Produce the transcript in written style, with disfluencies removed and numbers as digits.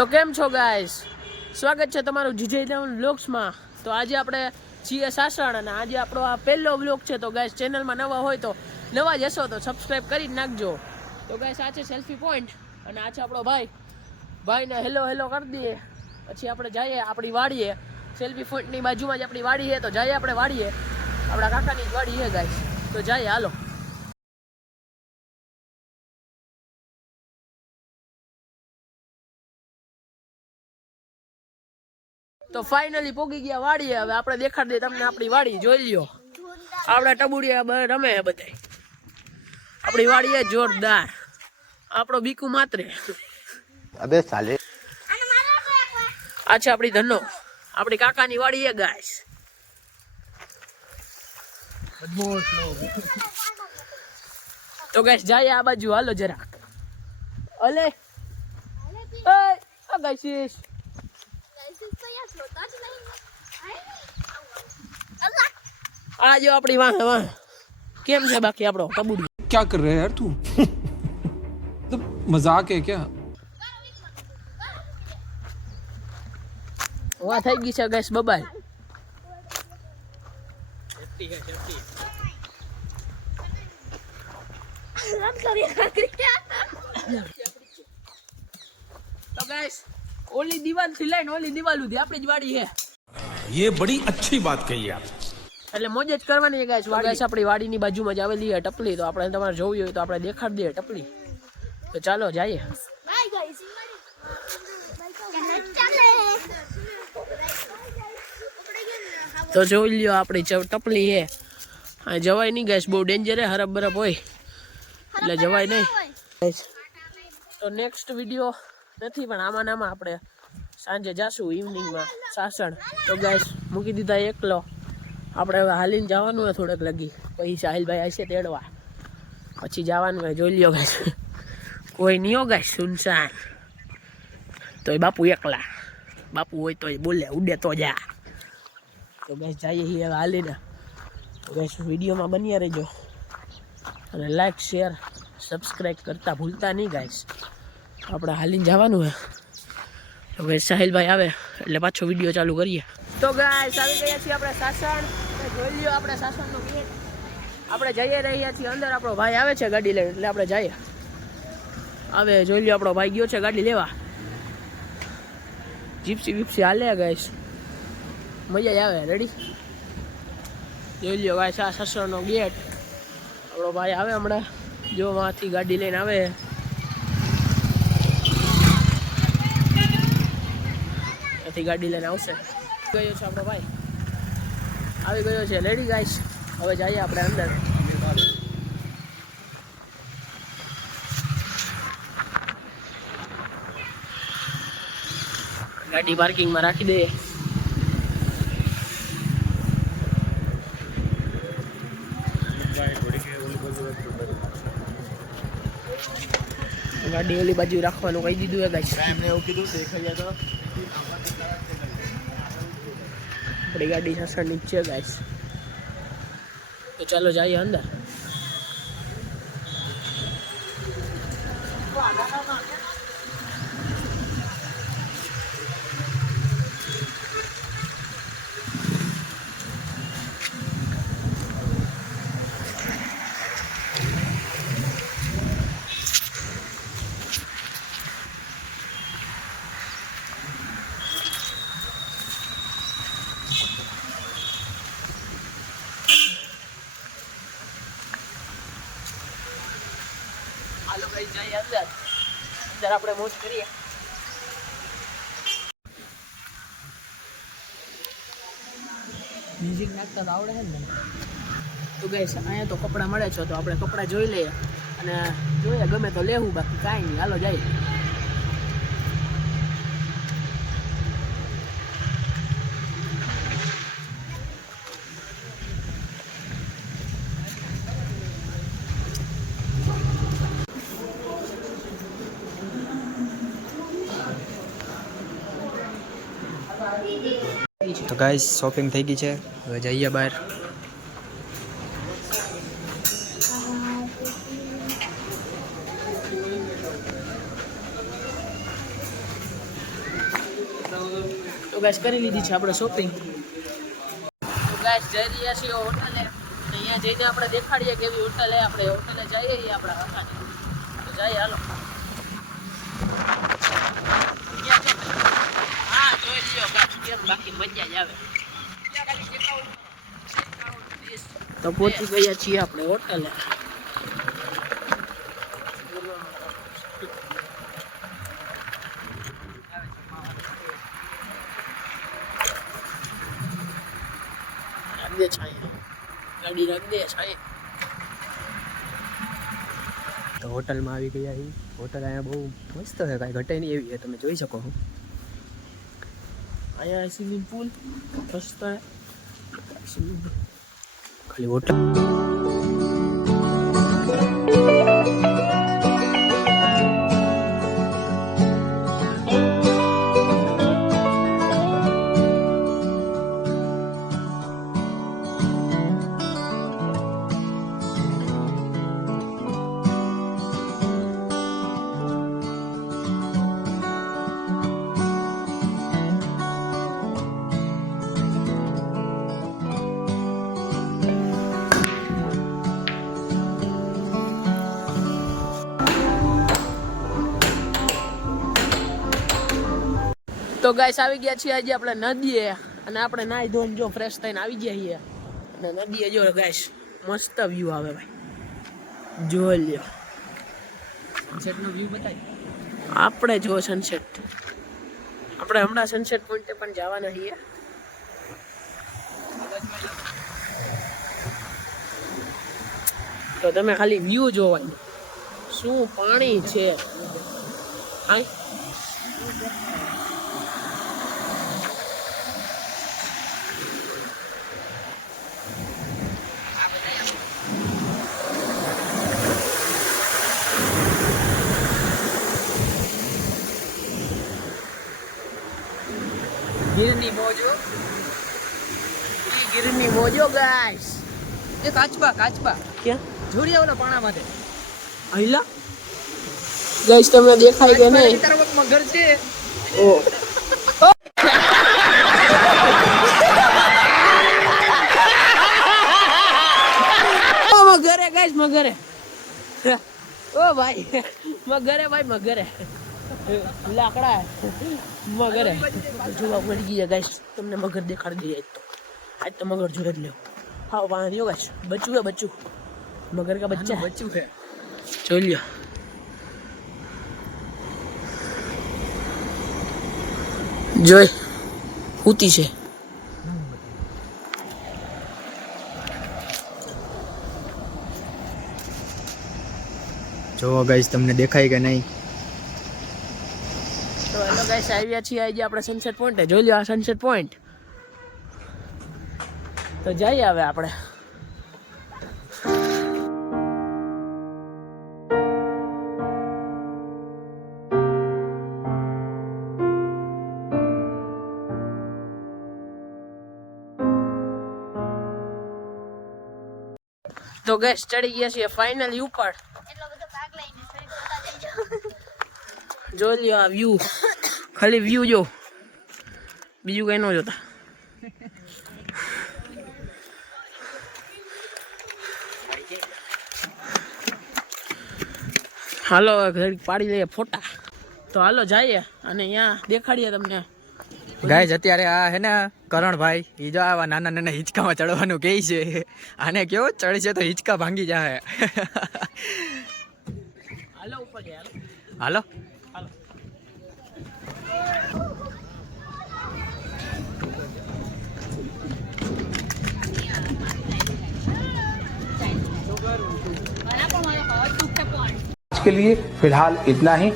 તો કેમ છો ગાઈસ, સ્વાગત છે તમારું જીજે ડાઉન વ્લોગ્સમાં। તો આજે આપણે છીએ સાસણ અને આજે આપણો આ પહેલો વ્લોગ છે। તો ગાઈસ ચેનલમાં નવા હોય તો નવા જ હશો તો સબસ્ક્રાઇબ કરી નાખજો। તો ગાઈસ આ છે સેલ્ફી પોઈન્ટ અને આ છે આપણો ભાઈને હેલો હેલો કરી દઈએ પછી આપણે જઈએ આપણી વાડીએ। સેલ્ફી પોઈન્ટની બાજુમાં જ આપણી વાડી છે તો જઈએ આપણે વાડીએ, આપણા કાકાની જ વાડી છે ગાઈસ। તો જઈએ હાલો। તો ફાઇનલી પોગી ગયા વાડીએ। હવે આપણે દેખાડી દઈએ તમને આપણી વાડી, જોઈ લ્યો। આપણા ટબુડિયા રમે છે બધા, આપણી વાડી છે જોરદાર। આપણો બીકુ માત્રે અબે સાલે આ છે આપણી ધનો, આપણી કાકાની વાડી છે ગાઈસ। તો ગાઈસ જાય આ બાજુ, હાલો જરાક અલે આ ગાઈસ આ જો આપણી વાહ કેમ છે બાકી આપણો ટબુડી? क्या कर रहे हैं यार तू? तो मजाक है क्या? વાહ થઈ ગઈ છે ગાઈસ બબાલ। તો ગાઈસ ઓલી દીવાલ થી લઈને ઓલી દીવાલ સુધી આપણી જ વાડી છે। ये बड़ी अच्छी बात कही आप। એટલે મોજ જ કરવાની છે ગાઈસ। ગાઈસ આપણી વાડીની બાજુમાં જ આવેલી છે ટપલી, તો આપણે તમારે જોવી હોય તો આપણે દેખાડી દઈએ ટપલી। તો ચાલો જઈએ। તો જોઈ લ્યો આપણી ટપલી છે, આ જવાય નહીં ગાઈસ, બહુ ડેન્જર છે, હરફ બરફ હોય એટલે જવાય નહીં। તો નેક્સ્ટ વિડીયો નથી પણ આમાં આપણે સાંજે જાશું ઇવનિંગમાં સાસણ। તો ગાઈસ મૂકી દીધા એકલો, આપણે હવે હાલીને જવાનું હોય થોડેક લગી, પછી સાહિલભાઈ આવશે તેડવા, પછી જવાનું હોય। જોઈ લ્યો ગાઈસ કોઈ નહીં હો ગાઈસ, સુનસાન। તો બાપુ એકલા, બાપુ હોય તો બોલે ઉડે તો જા। તો ગાઈસ જઈએ હવે હાલીને। તો ગાઈસ વિડીયોમાં બન્યા રહેજો અને લાઈક શેર સબસ્ક્રાઈબ કરતા ભૂલતા નહીં ગાઈસ। આપણે હાલીને જવાનું હોય। તો ગાઈસ સાહિલભાઈ આવે એટલે પાછો વિડીયો ચાલુ કરીએ। તો ગાઈસ આવી ગયા છીએ આપણે સાસણ, જોઈ લ્યો આપણે સાસણનો ગેટ। આપણે જઈએ રહ્યા છીએ અંદર, આપણો ભાઈ આવે છે ગાડી લઈને એટલે આપણે જઈએ। હવે જોઈ લ્યો આપણો ભાઈ ગયો છે ગાડી લેવા। જીપ્સી બીપ્સી હાલે ગાઈસ, મજા આવે। રેડી જોઈ લ્યો ગાઈસ આ સાસણનો ગેટ, આપણો ભાઈ આવે હમણાં, જો માંથી ગાડી લઈને આવે। ત્યાંથી ગાડી લઈને આવશે। ગયો છે આપણો ભાઈ, આવી ગયો છે। રેડી ગાઈસ હવે જઈએ આપણે અંદર। ગાડી પાર્કિંગમાં રાખી દઈએ। ગાડી ઓલી બાજુ રાખવાનું કહી દીધું છે ગાઈસ, એમને એવું કીધું દેખાઈ જાય તો આપણી ગાડી સાસણ નીચે ગાઈસ। તો ચાલો જઈએ અંદર। હાલો ગાઈસ જઈએ અંદર, અંદર આપણે મોજ કરીએ। મ્યુઝિક નાખતા તો આવડે છે ને? તો ગાઈસ અહીંયા તો કપડાં મળે છે, તો આપણે કપડાં જોઈ લઈએ અને જોઈએ ગમે તો લેવું, બાકી કાંઈ નહીં, હાલો જઈએ। તો ગાઈસ શોપિંગ થઈ ગઈ છે, હવે જઈએ બહાર। ગાઈસ કરી લીધી છે આપણે શોપિંગ. તો ગાઈસ જઈ રહ્યા છીએ હોટલે. અહીંયા જઈને આપણે દેખાડીએ કેવી હોટલ છે. આપણે હોટલે જઈએ આપણા કાકાની. તો જઈએ હાલો. હા જોઈ લ્યો ગાઈસ કેમ બાકી મજા જ આવે. તો પહોંચી ગયા છીએ આપણે હોટલે. ગાડી રાખ દે છાય. તો હોટલમાં આવી ગયા છીએ. હોટલ અહીંયા બહુ મસ્ત છે, કાંઈ ઘટે નહીં એવી છે, તમે જોઈ શકો છો. અહીંયા સ્વિમિંગ પુલ મસ્ત ખાલી હોટલ તો ગાઈસ આવી ગયા છીએ આજે આપણે નદીએ. અને આપણે નાઈ ધોઈને જો ફ્રેશ થઈને આવી ગયા છીએ. અને નદીએ જો ગાઈસ મસ્ત વ્યૂ આવે ભાઈ. જો લ્યો સનસેટનો વ્યૂ બતાવી. આપણે જો સનસેટ. આપણે હમણાં સનસેટ પોઈન્ટે પણ જવાના છીએ. તો તમે ખાલી વ્યૂ જોવાનું. શું પાણી છે. હાય ગીરની મોજો. ગીરની મોજો ગાઈસ. એ કાચબા ક્યાં જોડી આવેલા પાણામાંથી. આઈલા ગાઈસ તમને દેખાય કે નહીં? તરફમાં ઘર છે. ઓ મગરે ગાઈસ મગરે. ઓ ભાઈ મગરે ભાઈ મગરે. લાકડા મગરે જોવા મળી ગયા ગાઈસ. તમને મગર દેખાડી દઈએ તો આજ તો મગર જોડે જ લ્યો. હા પાણી લ્યો ગાઈસ. બચ્ચું है बच्चू. मगर का बच्चा है. બચ્ચું છે. જોઈ લ્યો. જોઈ ઉતી છે. જો ગાઈસ તમને દેખાય કે નહીં? તો હેલો ગાઈસ આવ્યા છીએ આજે આપણે સનસેટ પોઈન્ટે. જોઈ લ્યો આ સનસેટ પોઈન્ટ. તો જઈએ હવે આપણે. તો ગેસ ચડી ગયા છીએ ફાઇનલી ઉપર. જો લ્યો આ વ્યૂ. ખાલી વ્યૂ જો, બીજું કઈ ન જોતા. હાલો ઘડીક પાડી લઈએ ફોટા. તો હાલો જઈએ અને અહીંયા દેખાડીએ તમને. ગાઈસ અત્યારે આ હે ને કરણભાઈ ઈ જો આવા નાના નાના હિંચકામાં ચડવાનું કહે છે. આને કેવો ચડશે તો હિંચકા ભાંગી જાય. હાલો ઉપર ગયા. હાલો. के लिए फिलहाल इतना ही.